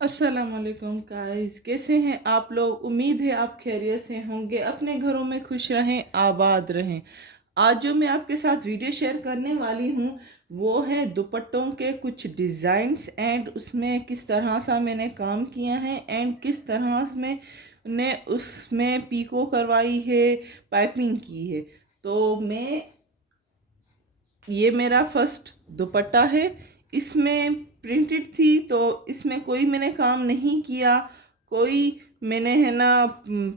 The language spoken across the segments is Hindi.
अस्सलाम वालेकुम गाइस, कैसे हैं आप लोग। उम्मीद है आप खैरियत से होंगे, अपने घरों में खुश रहें, आबाद रहें। आज जो मैं आपके साथ वीडियो शेयर करने वाली हूँ वो है दुपट्टों के कुछ डिज़ाइंस एंड उसमें किस तरह सा मैंने काम किया है एंड किस तरह में ने उसमें पीको करवाई है, पाइपिंग की है। तो मैं ये मेरा फर्स्ट दुपट्टा है। इसमें प्रिंटेड थी तो इसमें कोई मैंने काम नहीं किया, कोई मैंने है ना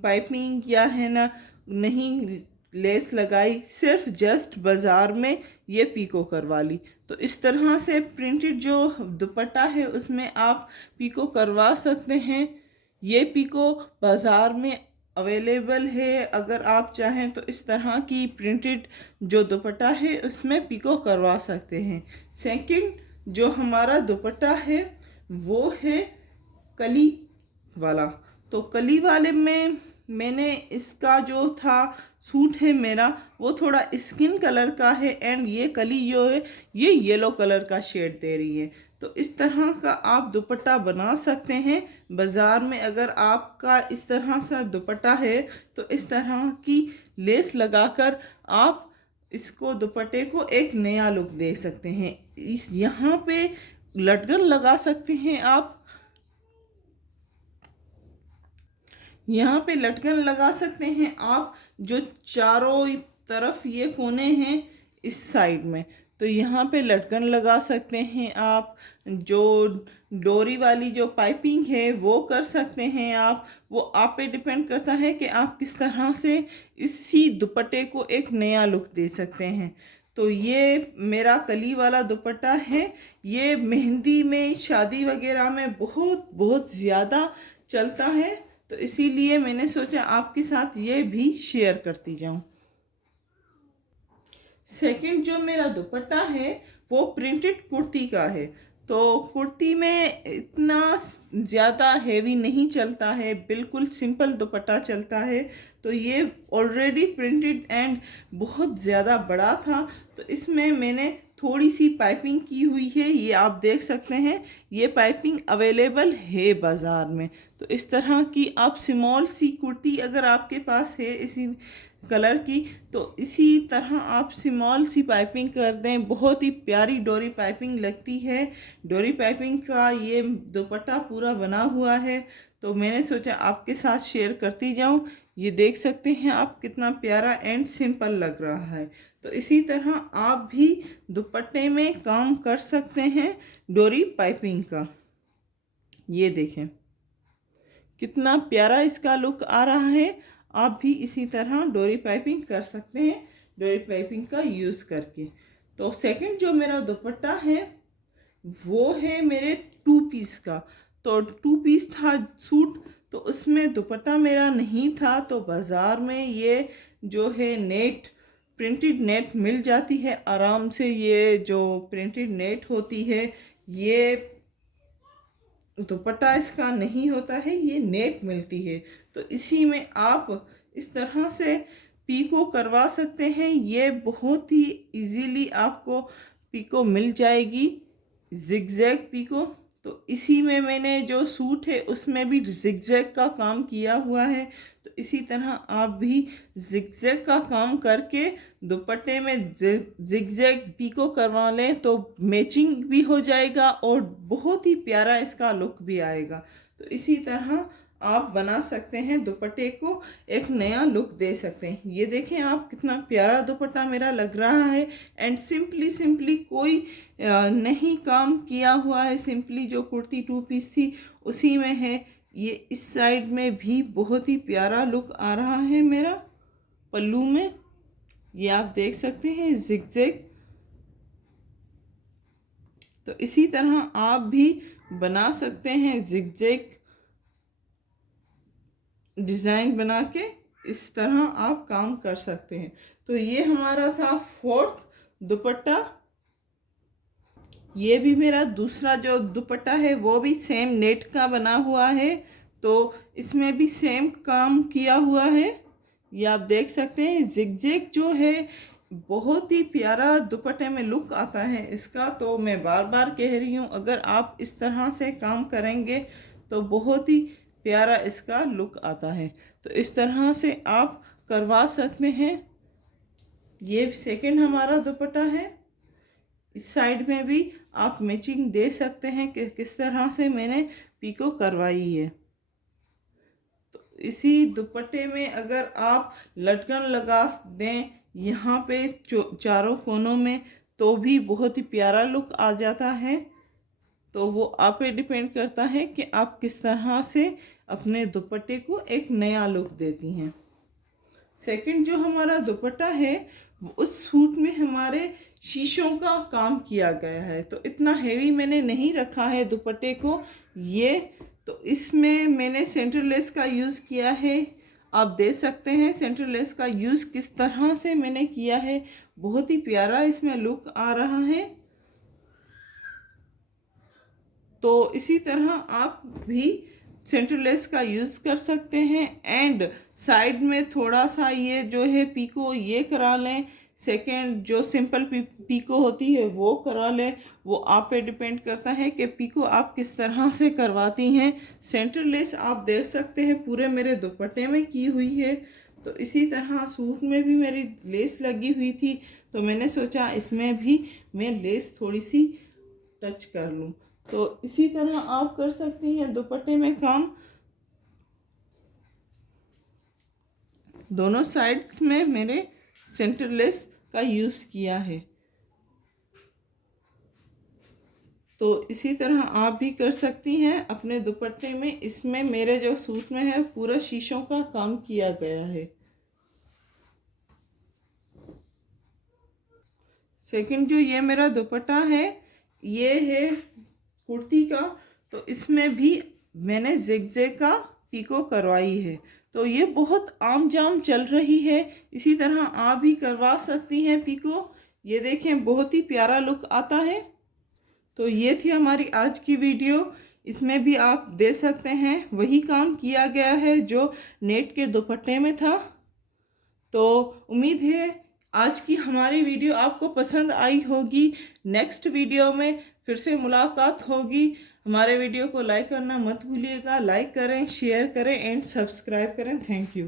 पाइपिंग किया है ना, नहीं लेस लगाई, सिर्फ जस्ट बाज़ार में ये पीको करवा ली। तो इस तरह से प्रिंटेड जो दुपट्टा है उसमें आप पीको करवा सकते हैं। ये पीको बाज़ार में अवेलेबल है। अगर आप चाहें तो इस तरह की प्रिंटेड जो दुपट्टा है उसमें पिको करवा सकते हैं। सेकंड जो हमारा दुपट्टा है वो है कली वाला। तो कली वाले में मैंने इसका जो था सूट है मेरा वो थोड़ा स्किन कलर का है एंड ये कली जो है ये येलो कलर का शेड दे रही है। तो इस तरह का आप दुपट्टा बना सकते हैं। बाज़ार में अगर आपका इस तरह सा दुपट्टा है तो इस तरह की लेस लगाकर आप इसको दुपट्टे को एक नया लुक दे सकते हैं। इस यहाँ पे लटकन लगा सकते हैं आप, यहाँ पे लटकन लगा सकते हैं आप। जो चारों तरफ ये कोने हैं इस साइड में, तो यहाँ पे लटकन लगा सकते हैं आप। जो डोरी वाली जो पाइपिंग है वो कर सकते हैं आप। वो आप पे डिपेंड करता है कि आप किस तरह से इसी दुपट्टे को एक नया लुक दे सकते हैं। तो ये मेरा कली वाला दुपट्टा है। ये मेहंदी में, शादी वगैरह में बहुत बहुत ज़्यादा चलता है, तो इसीलिए मैंने सोचा आपके साथ ये भी शेयर करती जाऊं। सेकंड जो मेरा दुपट्टा है वो प्रिंटेड कुर्ती का है। तो कुर्ती में इतना ज़्यादा हैवी नहीं चलता है, बिल्कुल सिंपल दुपट्टा चलता है। तो ये ऑलरेडी प्रिंटेड एंड बहुत ज़्यादा बड़ा था, तो इसमें मैंने थोड़ी सी पाइपिंग की हुई है। ये आप देख सकते हैं, ये पाइपिंग अवेलेबल है बाज़ार में। तो इस तरह की आप स्मॉल सी कुर्ती अगर आपके पास है इसी कलर की, तो इसी तरह आप स्मॉल सी पाइपिंग कर दें। बहुत ही प्यारी डोरी पाइपिंग लगती है। डोरी पाइपिंग का ये दुपट्टा पूरा बना हुआ है, तो मैंने सोचा आपके साथ शेयर करती जाऊं। ये देख सकते हैं आप कितना प्यारा एंड सिंपल लग रहा है। तो इसी तरह आप भी दुपट्टे में काम कर सकते हैं डोरी पाइपिंग का। ये देखें कितना प्यारा इसका लुक आ रहा है। आप भी इसी तरह डोरी पाइपिंग कर सकते हैं डोरी पाइपिंग का यूज़ करके। तो सेकंड जो मेरा दुपट्टा है वो है मेरे 2 पीस का। तो 2 पीस था सूट, तो उसमें दुपट्टा मेरा नहीं था। तो बाज़ार में ये जो है नेट, प्रिंटेड नेट मिल जाती है आराम से। ये जो प्रिंटेड नेट होती है ये दुपट्टा इसका नहीं होता है, ये नेट मिलती है। तो इसी में आप इस तरह से पीको करवा सकते हैं। ये बहुत ही इजीली आपको पीको मिल जाएगी, जिगजैग पीको। तो इसी में मैंने जो सूट है उसमें भी जिगजैग का काम किया हुआ है। तो इसी तरह आप भी जिगजैग का काम करके दुपट्टे में जिगजैग पीको करवा लें तो मैचिंग भी हो जाएगा और बहुत ही प्यारा इसका लुक भी आएगा। तो इसी तरह आप बना सकते हैं, दुपट्टे को एक नया लुक दे सकते हैं। ये देखें आप कितना प्यारा दुपट्टा मेरा लग रहा है एंड सिंपली सिंपली कोई नहीं काम किया हुआ है। सिंपली जो कुर्ती 2 पीस थी उसी में है। ये इस साइड में भी बहुत ही प्यारा लुक आ रहा है मेरा पल्लू में। ये आप देख सकते हैं जिगजैग। तो इसी तरह आप भी बना सकते हैं जिगजैग डिज़ाइन बना के, इस तरह आप काम कर सकते हैं। तो ये हमारा था फोर्थ दुपट्टा। ये भी मेरा दूसरा जो दुपट्टा है वो भी सेम नेट का बना हुआ है। तो इसमें भी सेम काम किया हुआ है। ये आप देख सकते हैं जिगजैग जो है बहुत ही प्यारा दुपट्टे में लुक आता है इसका। तो मैं बार बार कह रही हूँ, अगर आप इस तरह से काम करेंगे तो बहुत ही प्यारा इसका लुक आता है। तो इस तरह से आप करवा सकते हैं। ये सेकंड हमारा दुपट्टा है। इस साइड में भी आप मैचिंग दे सकते हैं कि किस तरह से मैंने पीको करवाई है। तो इसी दुपट्टे में अगर आप लटकन लगा दें यहाँ पे चारों कोनों में, तो भी बहुत ही प्यारा लुक आ जाता है। तो वो आप पे डिपेंड करता है कि आप किस तरह से अपने दुपट्टे को एक नया लुक देती हैं। सेकंड जो हमारा दुपट्टा है, उस सूट में हमारे शीशों का काम किया गया है। तो इतना हेवी मैंने नहीं रखा है दुपट्टे को। ये तो इसमें मैंने सेंटर लेस का यूज़ किया है। आप देख सकते हैं सेंटर लेस का यूज़ किस तरह से मैंने किया है। बहुत ही प्यारा इसमें लुक आ रहा है। तो इसी तरह आप भी सेंटर लेस का यूज़ कर सकते हैं। एंड साइड में थोड़ा सा ये जो है पीको ये करा लें। सेकंड जो सिंपल पीको होती है वो करा लें। वो आप पे डिपेंड करता है कि पीको आप किस तरह से करवाती हैं। सेंटर लेस आप देख सकते हैं पूरे मेरे दुपट्टे में की हुई है। तो इसी तरह सूट में भी मेरी लेस लगी हुई थी, तो मैंने सोचा इसमें भी मैं लेस थोड़ी सी टच कर लूँ। तो इसी तरह आप कर सकती हैं दुपट्टे में काम। दोनों साइड्स में मेरे सेंटर लेस का यूज़ किया है। तो इसी तरह आप भी कर सकती हैं अपने दुपट्टे में। इसमें मेरे जो सूट में है पूरा शीशों का काम किया गया है। सेकंड जो ये मेरा दुपट्टा है, ये है कुर्ती का। तो इसमें भी मैंने ज़िगज़ैग का पीको करवाई है। तो ये बहुत आम जाम चल रही है। इसी तरह आप भी करवा सकती हैं पीको। ये देखें बहुत ही प्यारा लुक आता है। तो ये थी हमारी आज की वीडियो। इसमें भी आप देख सकते हैं वही काम किया गया है जो नेट के दुपट्टे में था। तो उम्मीद है आज की हमारी वीडियो आपको पसंद आई होगी। नेक्स्ट वीडियो में फिर से मुलाकात होगी। हमारे वीडियो को लाइक करना मत भूलिएगा। लाइक करें, शेयर करें एंड सब्सक्राइब करें। Thank you.